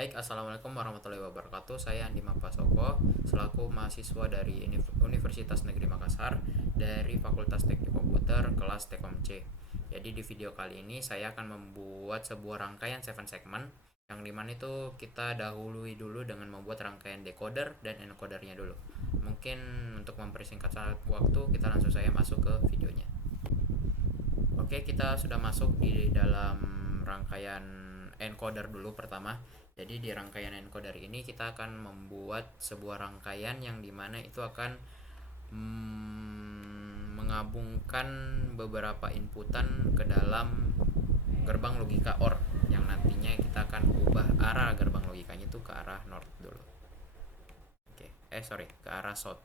Baik, Assalamualaikum warahmatullahi wabarakatuh. Saya Andi Mapasoko, selaku mahasiswa dari Universitas Negeri Makassar dari Fakultas Teknik Komputer kelas Tekom C. Jadi di video kali ini saya akan membuat sebuah rangkaian 7 segment yang dimana itu kita dahului dulu dengan membuat rangkaian decoder dan encodernya dulu. Mungkin untuk mempersingkat waktu, kita langsung saja masuk ke videonya. Oke, kita sudah masuk di dalam rangkaian encoder dulu pertama. Jadi di rangkaian encoder ini kita akan membuat sebuah rangkaian yang dimana itu akan menggabungkan beberapa inputan ke dalam gerbang logika OR yang nantinya kita akan ubah arah gerbang logikanya itu ke arah north dulu. Ke arah south,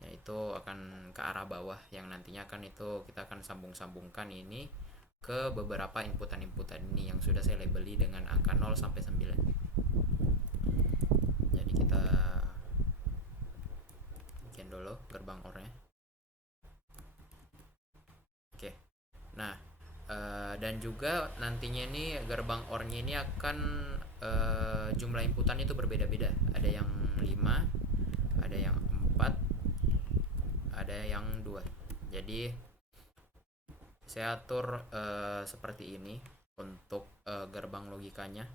yaitu akan ke arah bawah yang nantinya akan itu kita akan sambung-sambungkan ini ke beberapa inputan-inputan ini yang sudah saya labeli dengan angka 0 sampai 9. Jadi kita bikin dulu gerbang OR-nya. Oke. Nah, dan juga nantinya ini gerbang OR-nya ini akan jumlah inputan itu berbeda-beda. Ada yang 5, ada yang 4, ada yang 2. Jadi saya atur seperti ini untuk gerbang logikanya.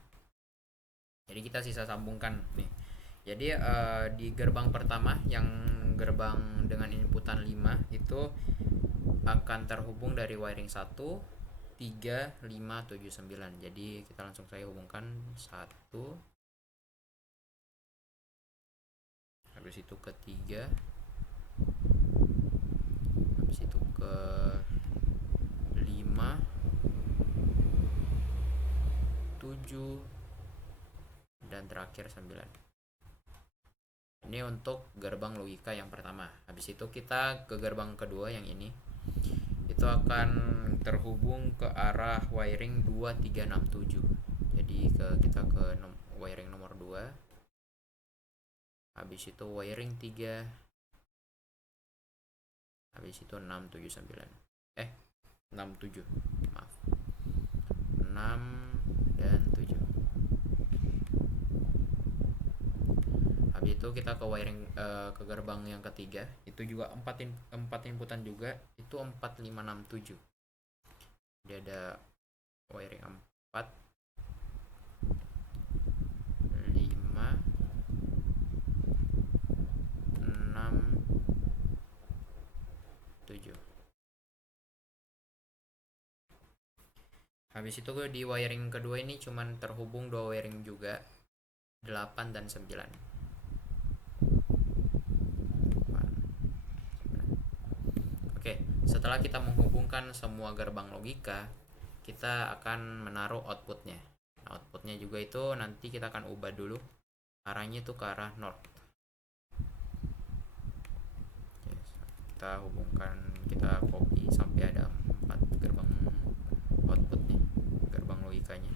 Jadi kita sisa sambungkan nih. Jadi di gerbang pertama yang gerbang dengan inputan 5 itu akan terhubung dari wiring 1, 3, 5, 7, 9. Jadi kita langsung saya hubungkan 1, habis itu ke 3, habis itu ke 5, 7, dan terakhir 9. Ini untuk gerbang logika yang pertama. Habis itu kita ke gerbang kedua yang ini. Itu akan terhubung ke arah wiring 2, 3, 6, 7. Jadi kita ke wiring nomor 2. Habis itu wiring 3. Habis itu 6, 7, 9. 6, 7. Maaf. 6 dan 7. Habis itu kita ke wiring ke gerbang yang ketiga, itu juga 4 inputan juga, itu 4, 5, 6, 7. Dia ada wiring 4, 5, 6, 7. Habis itu di wiring kedua ini cuman terhubung 2 wiring juga, 8 dan 9. Oke, setelah kita menghubungkan semua gerbang logika, kita akan menaruh outputnya. Nah, outputnya juga itu nanti kita akan ubah dulu. Arahnya itu ke arah north. Kita hubungkan, kita copy sampai ada 4 gerbang output nih, gerbang logikanya.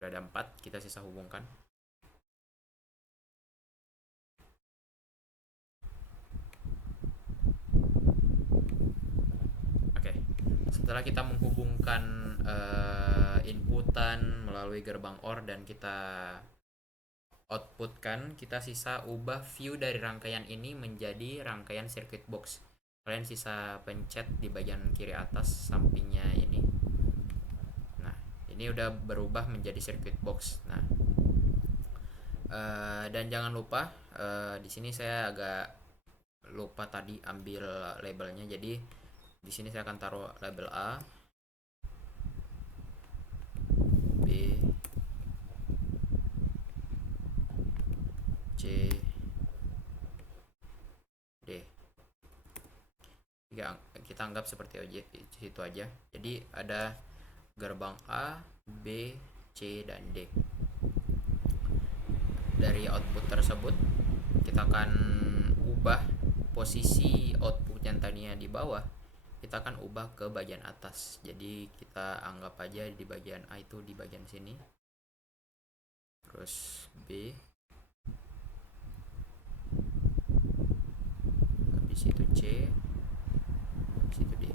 Sudah ada 4, kita sisa hubungkan. Setelah kita menghubungkan inputan melalui gerbang OR dan kita outputkan, kita sisa ubah view dari rangkaian ini menjadi rangkaian circuit box. Kalian sisa pencet di bagian kiri atas sampingnya ini. Nah, ini udah berubah menjadi circuit box. Nah, dan jangan lupa di sini saya agak lupa tadi ambil labelnya. Jadi di sini saya akan taruh label A, B, C, D. Kita anggap seperti itu aja. Jadi ada gerbang A, B, C, dan D. Dari output tersebut kita akan ubah posisi output yang tadinya di bawah, kita akan ubah ke bagian atas. Jadi kita anggap aja di bagian A itu di bagian sini, terus B, habis itu C, habis itu D.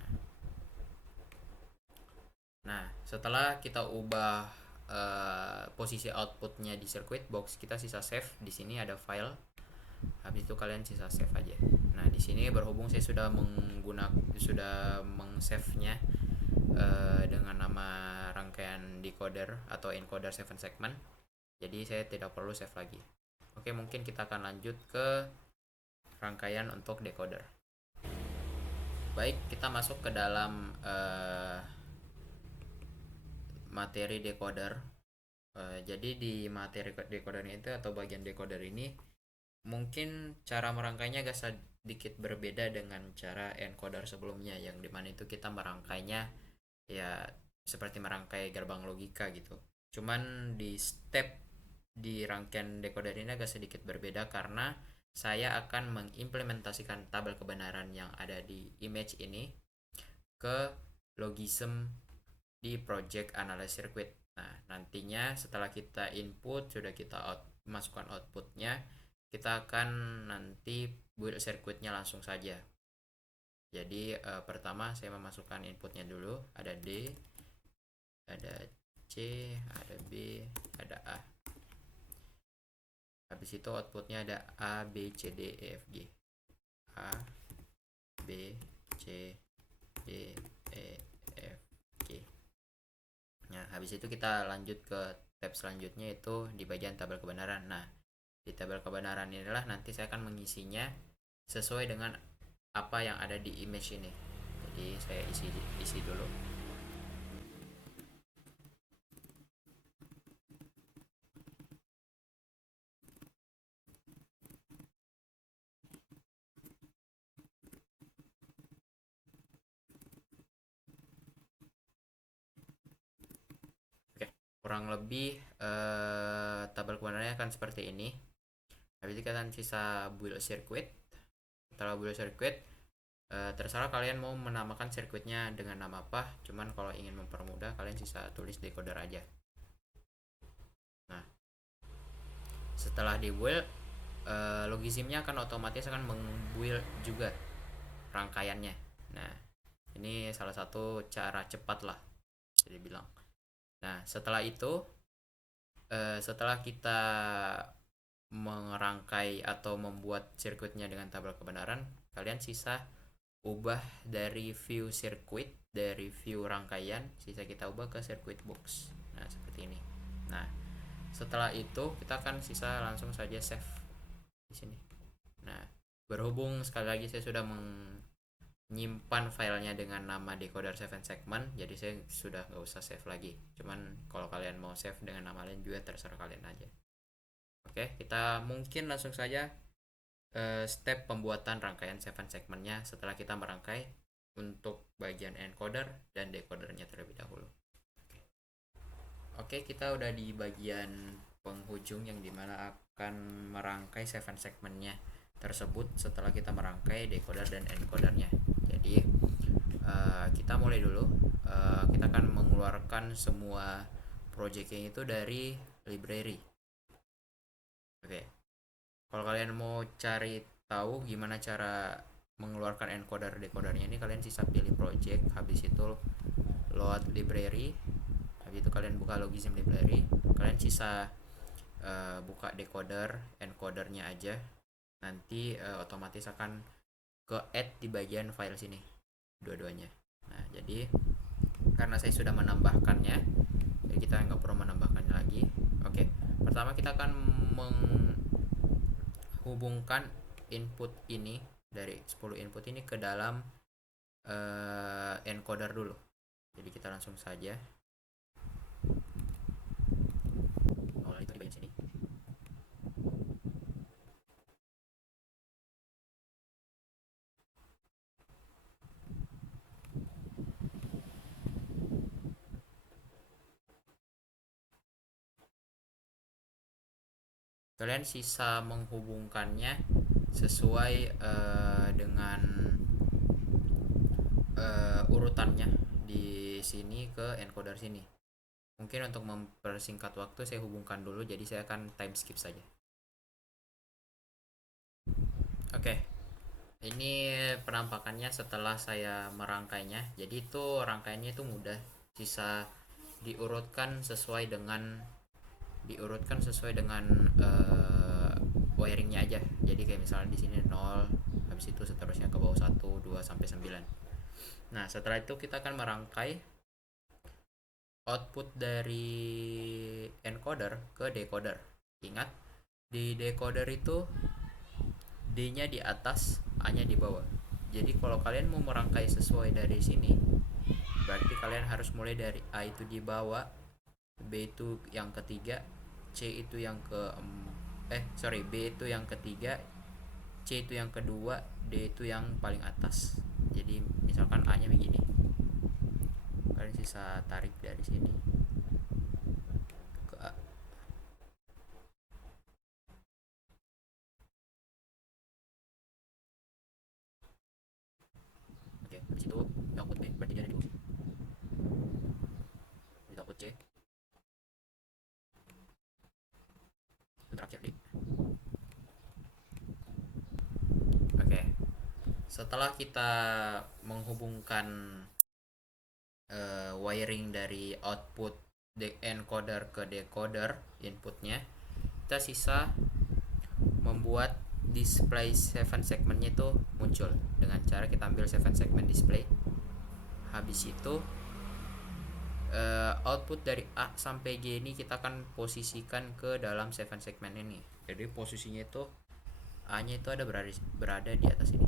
Nah, Setelah kita ubah posisi outputnya di circuit box, kita sisa save. Di sini ada file. Habis itu kalian sisa save aja. Nah, di sini berhubung saya sudah meng-save-nya dengan nama rangkaian decoder atau encoder 7 segment. Jadi saya tidak perlu save lagi. Oke, mungkin kita akan lanjut ke rangkaian untuk decoder. Baik, kita masuk ke dalam materi decoder. Jadi di materi decoder itu atau bagian decoder ini mungkin cara merangkainya agak sedikit berbeda dengan cara encoder sebelumnya, yang dimana itu kita merangkainya ya seperti merangkai gerbang logika gitu. Cuman di step di rangkaian decoder ini agak sedikit berbeda karena saya akan mengimplementasikan tabel kebenaran yang ada di image ini ke logism di project analysis circuit. Nah, nantinya setelah kita input, sudah kita masukkan outputnya, kita akan nanti build circuitnya langsung saja. Jadi pertama saya memasukkan inputnya dulu, ada D, ada C, ada B, ada A. Habis itu outputnya ada A, B, C, D, E, F, G. A, B, C, D, E, F, G. Nah, habis itu kita lanjut ke tab selanjutnya, itu di bagian tabel kebenaran. Nah, di tabel kebenaran inilah nanti saya akan mengisinya sesuai dengan apa yang ada di image ini. Jadi saya isi dulu. Oke, kurang lebih tabel kebenarannya akan seperti ini. Habis itu kita sisa build circuit. Setelah build circuit, terserah kalian mau menamakan sirkuitnya dengan nama apa. Cuman kalau ingin mempermudah, kalian sisa tulis decoder aja. Nah, setelah di build, logismnya akan otomatis akan meng-build juga rangkaiannya. Nah, ini salah satu cara cepat lah jadi bilang. Nah, setelah itu, setelah kita merangkai atau membuat sirkuitnya dengan tabel kebenaran, kalian sisa ubah dari view circuit, dari view rangkaian, sisa kita ubah ke circuit box. Nah, seperti ini. Nah, setelah itu kita akan sisa langsung saja save di sini. Nah, berhubung sekali lagi saya sudah menyimpan filenya dengan nama decoder 7 segment, jadi saya sudah nggak usah save lagi. Cuman kalau kalian mau save dengan nama lain juga terserah kalian aja. Oke, kita mungkin langsung saja step pembuatan rangkaian 7 segmentnya setelah kita merangkai untuk bagian encoder dan decodernya terlebih dahulu. Oke, kita udah di bagian penghujung yang dimana akan merangkai 7 segmentnya tersebut setelah kita merangkai decoder dan encodernya. Jadi kita mulai dulu. Kita akan mengeluarkan semua projectnya itu dari library. Oke, kalau kalian mau cari tahu gimana cara mengeluarkan encoder decodernya ini, kalian sisa pilih project, habis itu load library, habis itu kalian buka logism library, kalian sisa buka decoder encodernya aja, nanti otomatis akan ke add di bagian file sini dua-duanya. Nah, jadi karena saya sudah menambahkannya, jadi kita nggak perlu menambahkannya lagi. Oke, pertama kita akan menghubungkan input ini, dari 10 input ini ke dalam encoder dulu. Jadi kita langsung saja mulai itu di bagian sini. Kalian sisa menghubungkannya sesuai dengan urutannya di sini ke encoder sini. Mungkin untuk mempersingkat waktu saya hubungkan dulu, jadi saya akan time skip saja. Oke, ini penampakannya setelah saya merangkainya. Jadi itu rangkaiannya itu mudah. Sisa diurutkan sesuai dengan wiringnya aja. Jadi kayak misalnya di sini 0, habis itu seterusnya ke bawah 1, 2 sampai 9. Nah, setelah itu kita akan merangkai output dari encoder ke decoder. Ingat, di decoder itu D-nya di atas, A-nya di bawah. Jadi kalau kalian mau merangkai sesuai dari sini, berarti kalian harus mulai dari A itu di bawah, B itu yang ketiga, C itu yang ke B itu yang ketiga, C itu yang kedua, D itu yang paling atas. Jadi misalkan A nya begini, kalian sisa tarik dari sini ke A. Oke, habis itu output B berarti dia ada di bawah. Di output C itu terakhir D. Oke, setelah kita menghubungkan wiring dari output encoder ke decoder inputnya, kita sisa membuat display 7 segmentnya itu muncul dengan cara kita ambil 7 segment display. Habis itu output dari A sampai G ini kita akan posisikan ke dalam 7 segment ini. Jadi posisinya itu A nya itu ada berada di atas ini,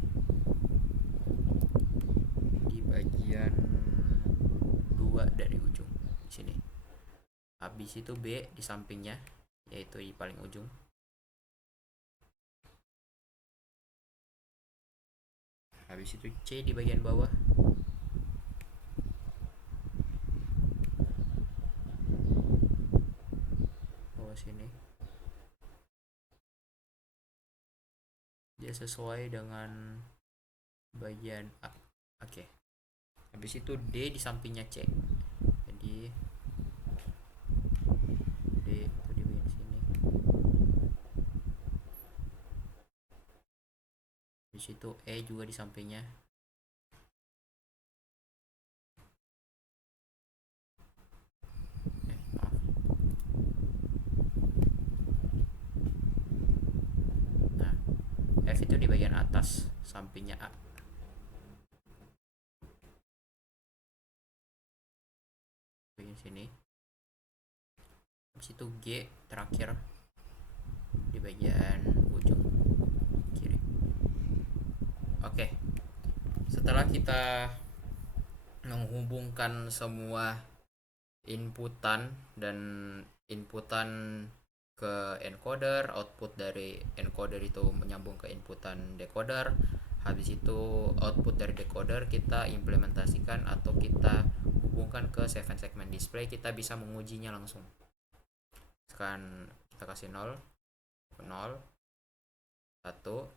di bagian 2 dari ujung di sini. Habis itu B di sampingnya, yaitu di paling ujung. Habis itu C di bagian bawah. Bawah sini. Dia sesuai dengan bagian A. Oke. Habis itu D di sampingnya C. Jadi D itu di bagian sini. Habis itu E juga di sampingnya. Maaf. Nah, F itu di bagian atas sampingnya A. Bagian sini. Habis itu G terakhir di bagian ujung kiri. Oke. Setelah kita menghubungkan semua inputan ke encoder, output dari encoder itu menyambung ke inputan decoder. Habis itu output dari decoder kita implementasikan atau kita hubungkan ke 7 segment display, kita bisa mengujinya langsung. Sekarang kita kasih 0, 0, 1,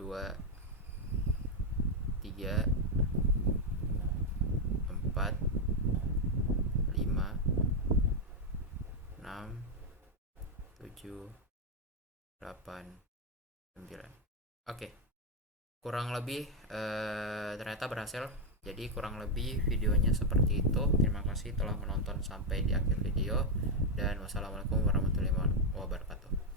2, 3, 4, 5, 6, 7, 8, 9. Oke. Kurang lebih ternyata berhasil. Jadi kurang lebih videonya seperti itu. Terima kasih telah menonton sampai di akhir video dan wassalamualaikum warahmatullahi wabarakatuh.